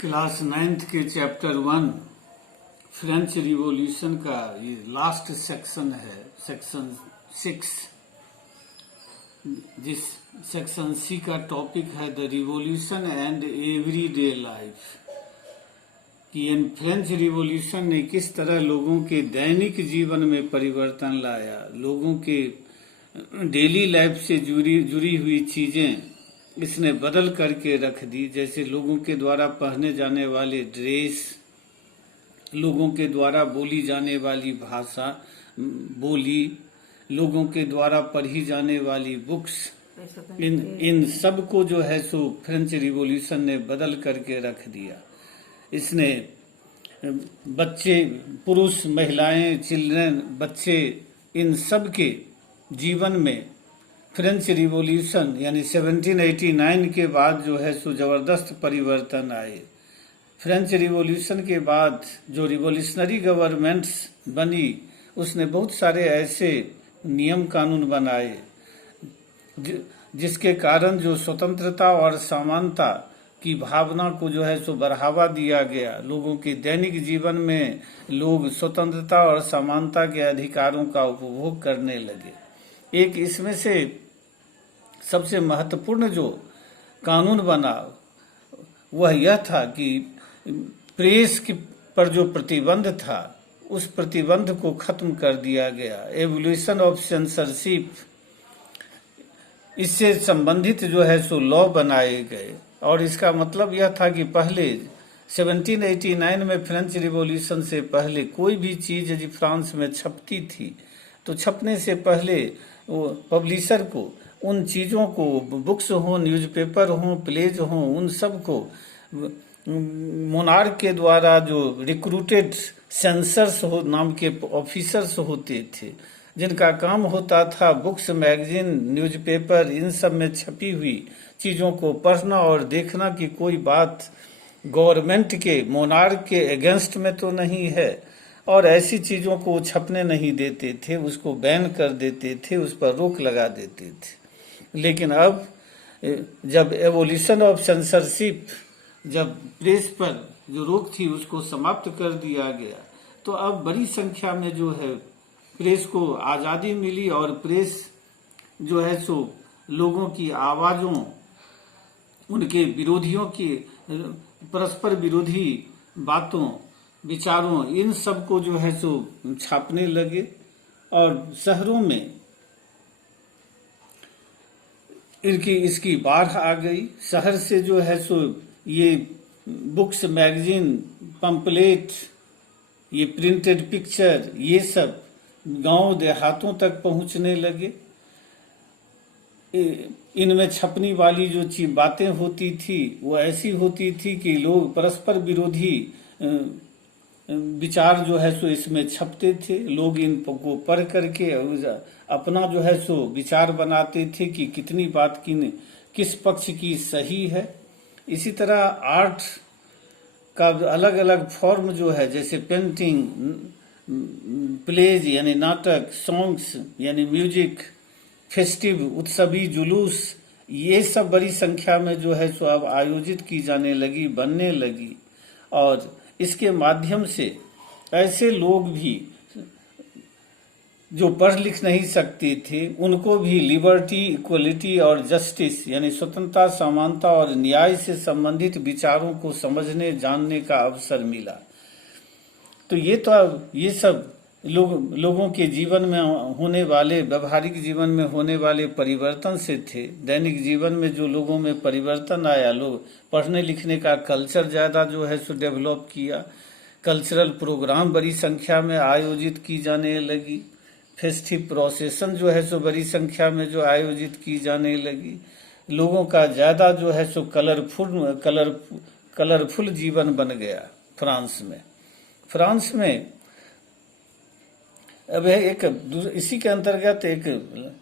Class 9th के chapter 1 French revolution का ये लास्ट सेक्शन है, सेक्शन 6। जिस सेक्शन सी का टॉपिक है the revolution and everyday life, कि इन फ्रेंच रिवॉल्यूशन ने किस तरह लोगों के दैनिक जीवन में परिवर्तन लाया, लोगों के डेली लाइफ से जुड़ी हुई चीजें इसने बदल करके रख दी। जैसे लोगों के द्वारा पहने जाने वाले ड्रेस, लोगों के द्वारा बोली जाने वाली भाषा बोली, लोगों के द्वारा पढ़ी जाने वाली बुक्स, इन सब को जो है सो फ्रेंच रिवॉल्यूशन ने बदल करके रख दिया। इसने बच्चे, पुरुष, महिलाएं, चिल्ड्रन, बच्चे, इन सब के जीवन में फ्रेंच रिवॉल्यूशन यानी 1789 के बाद जो है सो जबरदस्त परिवर्तन आए। फ्रेंच रिवॉल्यूशन के बाद जो रिवॉल्यूशनरी गवर्नमेंट्स बनी, उसने बहुत सारे ऐसे नियम कानून बनाए जिसके कारण जो स्वतंत्रता और समानता की भावना को जो है सो बढ़ावा दिया गया। लोगों के दैनिक जीवन में लोग स्वतंत्रता और समानता के अधिकारों का उपभोग करने लगे। एक इसमें से सबसे महत्वपूर्ण जो कानून बना वह यह था कि प्रेस पर जो प्रतिबंध था, उस प्रतिबंध को खत्म कर दिया गया। एवोल्यूशन ऑफ सेंसरशिप, इससे संबंधित जो है सो लॉ बनाए गए। और इसका मतलब यह था कि पहले 1789 में फ्रेंच रिवॉल्यूशन से पहले कोई भी चीज यदि फ्रांस में छपती थी तो छपने से पहले वो पब्लिशर को उन चीजों को, बुक्स हो, न्यूज़पेपर हो, प्लेज हो, उन सब को मोनार्क के द्वारा जो रिक्रूटेड सेंसर्स हो नाम के ऑफिसर्स होते थे, जिनका काम होता था बुक्स, मैगजीन, न्यूज़पेपर, इन सब में छपी हुई चीजों को पढ़ना और देखना कि कोई बात गवर्नमेंट के, मोनार्क के अगेंस्ट में तो नहीं है, और ऐसी चीजों को छपने नहीं देते थे, उसको बैन कर देते थे, उस पर रोक लगा देते थे। लेकिन अब जब एवोल्यूशन ऑफ सेंसरशिप, जब प्रेस पर जो रोक थी उसको समाप्त कर दिया गया, तो अब बड़ी संख्या में जो है प्रेस को आजादी मिली और प्रेस जो है सो लोगों की आवाजों, उनके विरोधियों की परस्पर विरोधी बातों, विचारों, इन सब को जो है सो छापने लगे। और शहरों में इसकी बाढ़ आ गई। शहर से जो है सो ये बुक्स, मैगजीन, पंपलेट, ये प्रिंटेड पिक्चर, ये सब गांव देहातों तक पहुंचने लगे। इनमें छपनी वाली जो बातें होती थी वो ऐसी होती थी कि लोग परस्पर विरोधी विचार जो है सो इसमें छपते थे। लोग इनको पढ़ करके अपना जो है सो विचार बनाते थे कि कितनी बात किस पक्ष की सही है। इसी तरह आर्ट का अलग अलग फॉर्म जो है, जैसे पेंटिंग, प्लेज यानी नाटक, सॉन्ग्स यानी म्यूजिक, फेस्टिव उत्सवी जुलूस, ये सब बड़ी संख्या में जो है सो अब आयोजित की जाने लगी, बनने लगी। और इसके माध्यम से ऐसे लोग भी जो पढ़ लिख नहीं सकते थे, उनको भी लिबर्टी, इक्वलिटी और जस्टिस यानी स्वतंत्रता, समानता और न्याय से संबंधित विचारों को समझने, जानने का अवसर मिला। तो ये सब लोगों के जीवन में होने वाले, व्यवहारिक जीवन में होने वाले परिवर्तन से थे। दैनिक जीवन में जो लोगों में परिवर्तन आया, लोग पढ़ने लिखने का कल्चर ज्यादा जो है सो डेवलप किया। कल्चरल प्रोग्राम बड़ी संख्या में आयोजित की जाने लगी। फेस्टिव प्रोसेसन जो है सो बड़ी संख्या में जो आयोजित की जाने लगी। लोगों का ज्यादा जो है सो कलरफुल जीवन बन गया फ्रांस में। अब एक इसी के अंतर्गत एक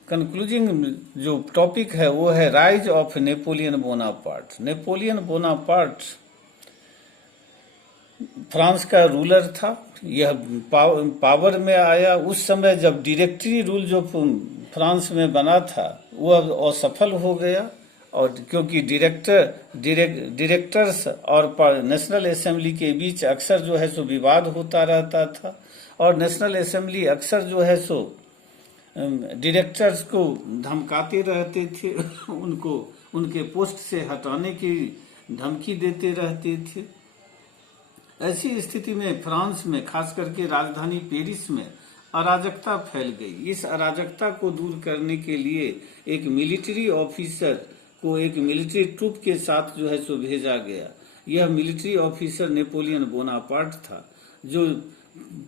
कंक्लूजिंग जो टॉपिक है वो है rise of Napoleon Bonaparte. Napoleon Bonaparte France का रूलर था। यह पावर में आया उस समय जब डायरेक्टरी रूल जो फ्रांस में बना था वह असफल हो गया और क्योंकि डायरेक्टर्स और नेशनल असेंबली के बीच अक्सर जो है सो विवाद होता रहता था, और नेशनल असेंबली अक्सर जो है सो डायरेक्टर्स को धमकाते रहते थे, उनको उनके पोस्ट से हटाने की धमकी देते रहते थे। ऐसी स्थिति में फ्रांस में, खास करके राजधानी पेरिस में अराजकता फैल गई। इस अराजकता को दूर करने के लिए एक मिलिट्री ऑफिसर को एक मिलिट्री ट्रूप के साथ जो है सो भेजा गया। यह मिलिट्री ऑफिसर नेपोलियन बोनापार्ट था, जो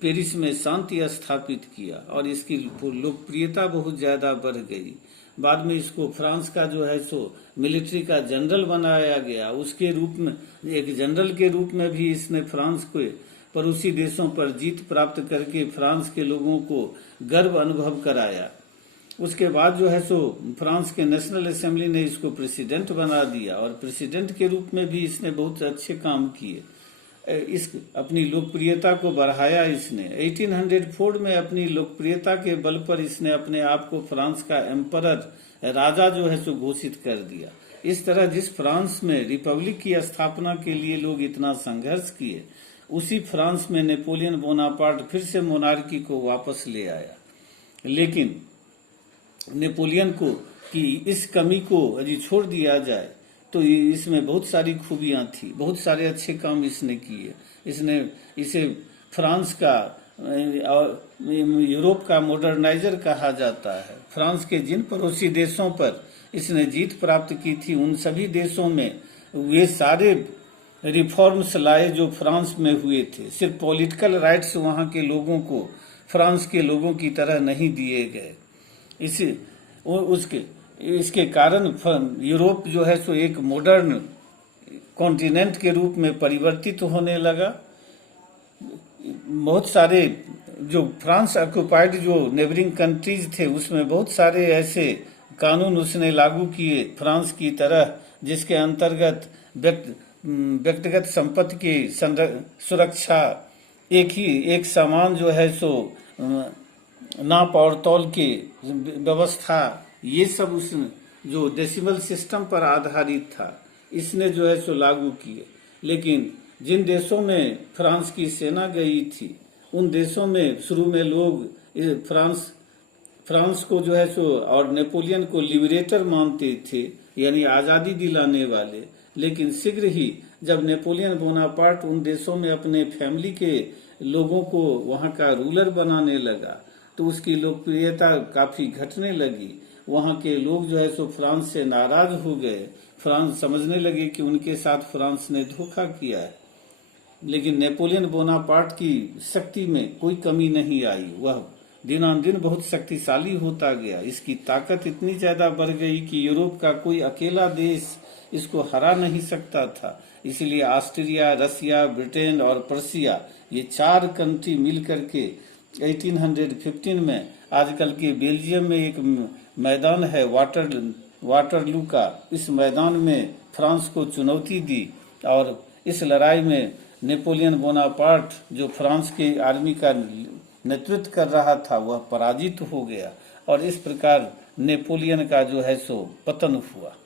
पेरिस में शांति स्थापित किया और इसकी लोकप्रियता बहुत ज्यादा बढ़ गई। बाद में इसको फ्रांस का जो है सो मिलिट्री का जनरल बनाया गया। उसके रूप में, एक जनरल के रूप में भी इसने फ्रांस को पड़ोसी देशों पर जीत प्राप्त करके फ्रांस के लोगों को गर्व अनुभव कराया। उसके बाद जो है सो फ्रांस के नेशनल असेंबली ने इसको प्रेसिडेंट बना दिया, और प्रेसिडेंट के रूप में भी इसने बहुत अच्छे काम किए। इस अपनी लोकप्रियता को बढ़ाया इसने। 1804 में अपनी लोकप्रियता के बल पर इसने अपने आप को फ्रांस का एम्परर, राजा जो है सो घोषित कर दिया। इस तरह जिस फ्रांस में रिपब्लिक की स्थापना के लिए लोग इतना संघर्ष किए, उसी फ्रांस में नेपोलियन बोनापार्ट फिर से मोनार्की को वापस ले आया। लेकिन नेपोलियन को कि इस कमी को यदि छोड़ दिया जाए तो इसमें बहुत सारी खूबियां थी, बहुत सारे अच्छे काम इसने किए। इसे फ्रांस का और यूरोप का मॉडर्नाइजर कहा जाता है। फ्रांस के जिन पड़ोसी देशों पर इसने जीत प्राप्त की थी, उन सभी देशों में वे सारे रिफॉर्म्स लाए जो फ्रांस में हुए थे। सिर्फ पॉलिटिकल राइट्स वहां के लोगों को फ्रांस के लोगों की तरह नहीं दिए गए। इसके कारण यूरोप जो है सो एक मॉडर्न कॉन्टिनेंट के रूप में परिवर्तित होने लगा। बहुत सारे जो फ्रांस ऑक्युपाइड जो नेबरिंग कंट्रीज थे, उसमें बहुत सारे ऐसे कानून उसने लागू किए फ्रांस की तरह, जिसके अंतर्गत व्यक्तिगत संपत्ति की सुरक्षा, एक समान जो है सो नाप और तौल की व्यवस्था, ये सब उस जो डेसिमल सिस्टम पर आधारित था, इसने जो है सो लागू किए। लेकिन जिन देशों में फ्रांस की सेना गई थी, उन देशों में शुरू में लोग फ्रांस को जो है सो और नेपोलियन को लिबरेटर मानते थे, यानी आजादी दिलाने वाले। लेकिन शीघ्र ही जब नेपोलियन बोनापार्ट उन देशों में अपने फैमिली के लोगों को वहां का रूलर बनाने लगा, तो उसकी लोकप्रियता काफी घटने लगी। वहां के लोग जो है सो फ्रांस से नाराज हो गए। फ्रांस समझने लगे कि उनके साथ फ्रांस ने धोखा किया है। लेकिन नेपोलियन बोनापार्ट की शक्ति में कोई कमी नहीं आई। वह दिनानुदिन बहुत शक्तिशाली होता गया। इसकी ताकत इतनी ज्यादा बढ़ गई कि यूरोप का कोई अकेला देश इसको हरा नहीं सकता था। इसलिए ऑस्ट्रिया, रसिया, ब्रिटेन और पर्सिया, ये 4 कंट्री मिलकर के 1815 में आजकल के बेल्जियम में एक मैदान है वाटरलू का, इस मैदान में फ्रांस को चुनौती दी, और इस लड़ाई में नेपोलियन बोनापार्ट जो फ्रांस की आर्मी का नेतृत्व कर रहा था, वह पराजित हो गया, और इस प्रकार नेपोलियन का जो है सो पतन हुआ।